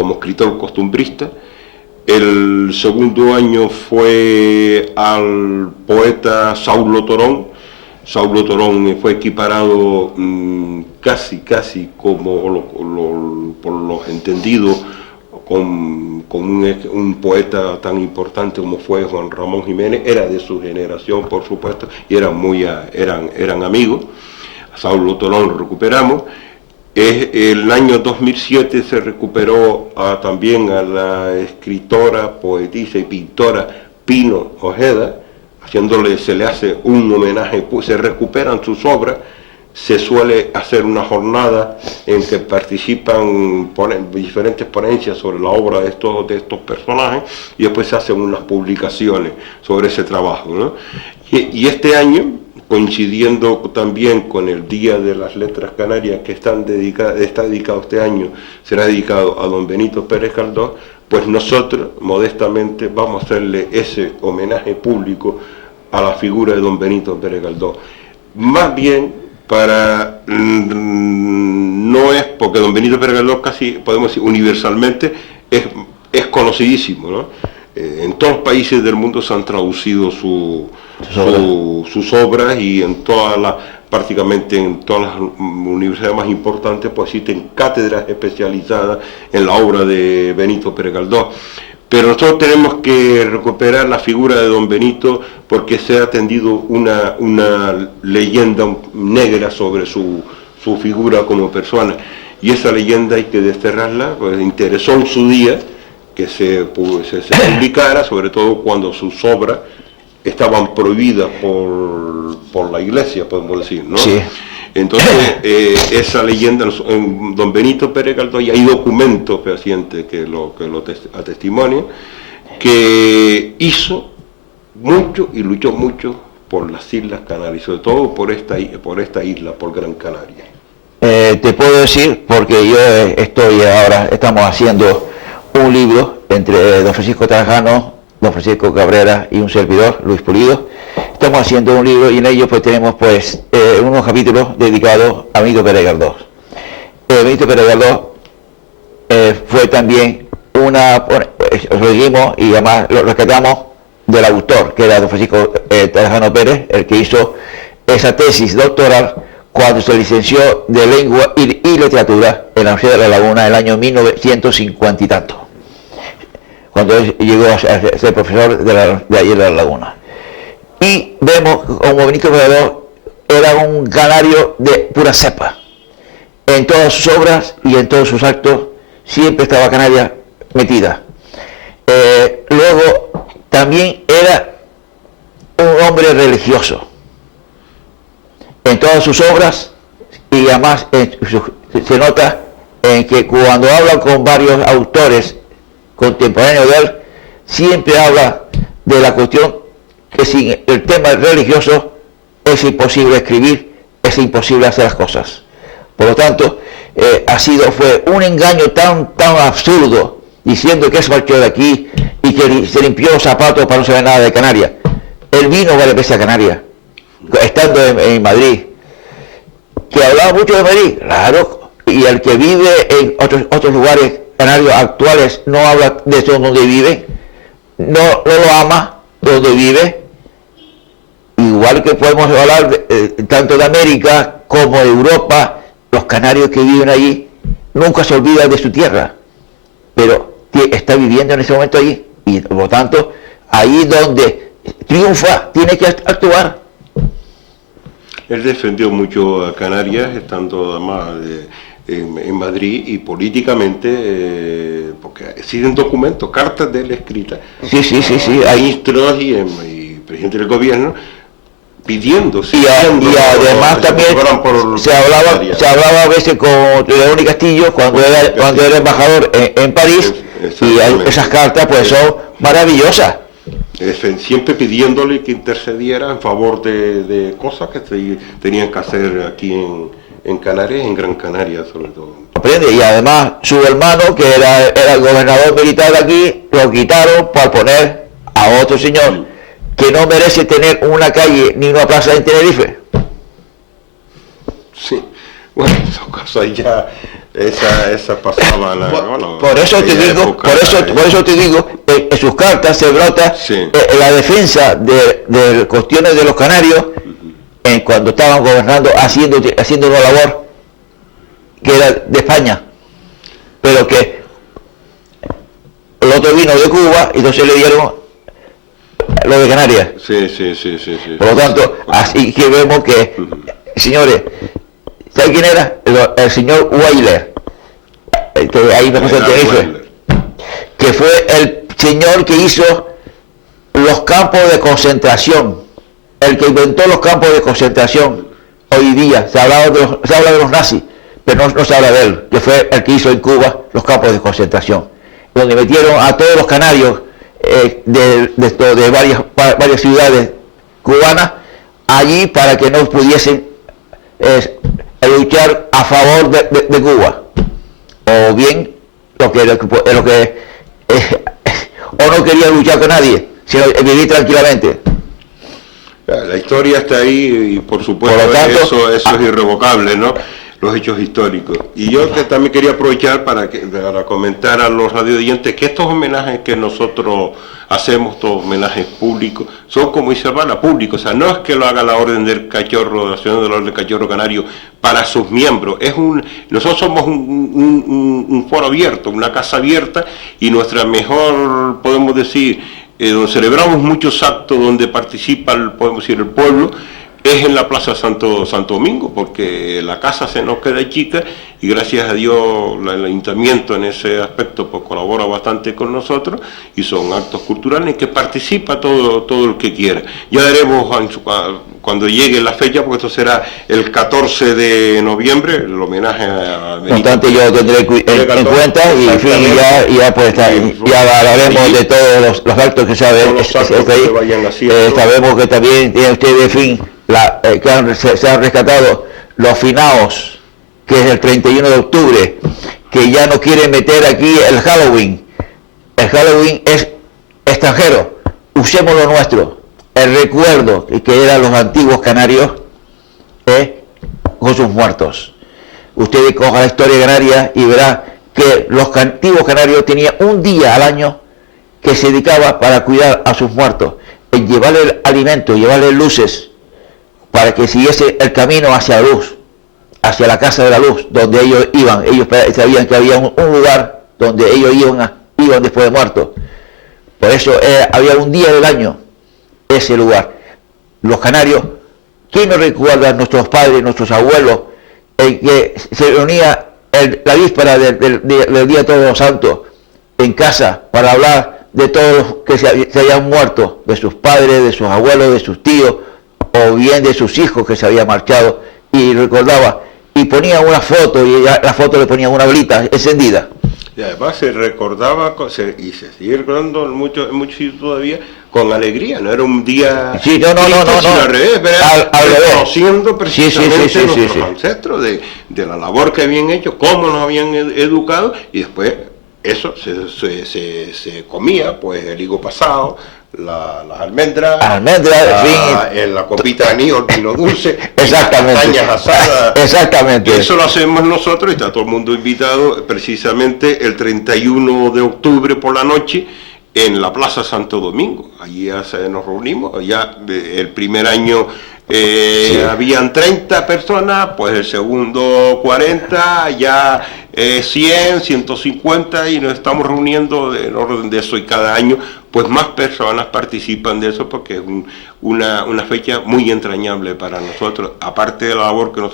como escritor costumbrista. El segundo año fue al poeta Saulo Torón. Saulo Torón fue equiparado casi como por los entendidos con un poeta tan importante como fue Juan Ramón Jiménez. Era de su generación, por supuesto, y eran amigos. A Saulo Torón lo recuperamos. El año 2007 se recuperó también a la escritora, poetisa y pintora Pino Ojeda, se le hace un homenaje, se recuperan sus obras. Se suele hacer una jornada en que participan diferentes ponencias sobre la obra de estos personajes, y después se hacen unas publicaciones sobre ese trabajo, ¿no? Y este año, coincidiendo también con el Día de las Letras Canarias, que está dedicado este año, será dedicado a don Benito Pérez Galdós, pues nosotros modestamente vamos a hacerle ese homenaje público a la figura de don Benito Pérez Galdós. Más bien no es porque don Benito Pérez Galdós, casi podemos decir universalmente, es conocidísimo, ¿no? En todos los países del mundo se han traducido sus obras, y prácticamente en todas las universidades más importantes pues existen cátedras especializadas en la obra de Benito Pérez Galdós. Pero nosotros tenemos que recuperar la figura de don Benito, porque se ha tendido una leyenda negra sobre su figura como persona, y esa leyenda hay que desterrarla. Pues interesó en su día que se publicara, sobre todo cuando sus obras estaban prohibidas por la Iglesia, podemos decir, ¿no? Sí. Entonces, esa leyenda, don Benito Pérez Galdós, y hay documentos fehacientes que lo atestimonan, que hizo mucho y luchó mucho por las Islas Canarias, sobre todo por esta isla, por Gran Canaria. Te puedo decir, porque estamos haciendo un libro entre don Francisco Trajano, don Francisco Cabrera y un servidor, Luis Pulido. Estamos haciendo un libro, y en ello pues tenemos unos capítulos dedicados a Benito Pérez Galdós. Benito Pérez Galdós fue también lo seguimos, y además lo rescatamos del autor, que era don Francisco Trajano Pérez, el que hizo esa tesis doctoral cuando se licenció de Lengua y Literatura en la Universidad de La Laguna en el año 1950 y tanto, cuando llegó a ser profesor de allí de La Laguna. Y vemos como Benito Pérez Galdós era un canario de pura cepa. En todas sus obras y en todos sus actos siempre estaba Canarias metida. Luego también era un hombre religioso. En todas sus obras, y además se nota en que cuando habla con varios autores contemporáneos de él, siempre habla de la cuestión que sin el tema religioso es imposible escribir, es imposible hacer las cosas. Por lo tanto, fue un engaño tan absurdo, diciendo que se marchó de aquí y que se limpió los zapatos para no saber nada de Canarias. Él vino varias veces a Canarias, estando en Madrid, que hablaba mucho de Madrid, claro, y el que vive en otros lugares canarios actuales no habla de eso donde vive, no lo ama donde vive. Igual que podemos hablar tanto de América como de Europa, los canarios que viven allí nunca se olvidan de su tierra, pero está viviendo en ese momento allí, y por lo tanto, ahí donde triunfa, tiene que actuar. Él defendió mucho a Canarias, estando además en Madrid, y políticamente, porque existen documentos, cartas de él escritas, hay ministros y presidente del gobierno, pidiendo, y además también se hablaba a veces con León y Castillo cuando era embajador en París, y esas cartas pues son maravillosas, siempre pidiéndole que intercediera en favor de cosas que tenían que hacer aquí en Canarias, en Gran Canaria sobre todo. Y además su hermano, que era el gobernador militar de aquí, lo quitaron para poner a otro señor que no merece tener una calle ni una plaza en Tenerife. Sí, Bueno, esas cosas ya, esa pasaba bueno, por eso te digo, época, por eso te digo, en sus cartas se nota sí. La defensa de cuestiones de los canarios, cuando estaban gobernando, haciendo una labor que era de España, pero que el otro vino de Cuba y entonces le dieron lo de Canarias. Sí. Por lo tanto, así que vemos que, señores, ¿sabe quién era? El señor Weyler, que ahí me que fue el señor que hizo los campos de concentración, el que inventó los campos de concentración. Hoy día se habla de los nazis, pero no se habla de él, que fue el que hizo en Cuba los campos de concentración, donde metieron a todos los canarios de varias ciudades cubanas allí para que no pudiesen luchar a favor de Cuba, o bien o no querían luchar con nadie, sino vivir tranquilamente. La historia está ahí y por supuesto Por lo tanto, eso es irrevocable, ¿no? Los hechos históricos. Y yo que también quería aprovechar para comentar a los radioyentes que estos homenajes que nosotros hacemos, estos homenajes públicos, son, como dice Bala, públicos. O sea, no es que lo haga la Orden del Cachorro, la Asociación de la Orden del Cachorro Canario para sus miembros. Nosotros somos un foro abierto, una casa abierta, y nuestra mejor, podemos decir, donde celebramos muchos actos donde participa, podemos decir, el pueblo, es en la Plaza Santo Domingo, porque la casa se nos queda chica y gracias a Dios el ayuntamiento en ese aspecto pues colabora bastante con nosotros y son actos culturales en que participa todo el que quiera. Ya daremos cuando llegue la fecha, porque esto será el 14 de noviembre, el homenaje a Benito. Por tanto, yo tendré en cuenta y en fin, ya pues ya hablaremos de todos los actos que sabemos que también tiene ustedes, en fin, se han rescatado los finaos, que es el 31 de octubre, que ya no quieren meter aquí el Halloween. El Halloween es extranjero, usemos lo nuestro, el recuerdo que eran los antiguos canarios con sus muertos. Ustedes cojan la historia canaria y verán que los antiguos canarios tenían un día al año que se dedicaba para cuidar a sus muertos, en llevarle alimento, llevarle luces, para que siguiese el camino hacia la luz, hacia la casa de la luz, donde ellos iban. Ellos sabían que había un lugar donde ellos iban después de muertos. Por eso había un día del año ese lugar. Los canarios, ¿quién nos recuerda? Nuestros padres, nuestros abuelos, que se reunía la víspera del Día de Todos los Santos en casa para hablar de todos los que se habían muerto, de sus padres, de sus abuelos, de sus tíos, o bien de sus hijos que se habían marchado, y recordaba, y ponía una foto, y la foto le ponía una velita encendida. Y además se recordaba, y se sigue recordando en muchos sitios todavía, con alegría, no era un día sino al revés, reconociendo precisamente nuestros ancestros de la labor que habían hecho, cómo nos habían educado, y después eso se comía, pues el higo pasado, las almendras, la copita de anís, el vino dulce, exactamente, las cañas asadas. Exactamente. Eso lo hacemos nosotros y está todo el mundo invitado precisamente el 31 de octubre por la noche en la Plaza Santo Domingo. Allí nos reunimos, ya el primer año habían 30 personas, pues el segundo 40, ya 100, 150 y nos estamos reuniendo en orden de eso, y cada año pues más personas participan de eso porque es una fecha muy entrañable para nosotros, aparte de la labor que nosotros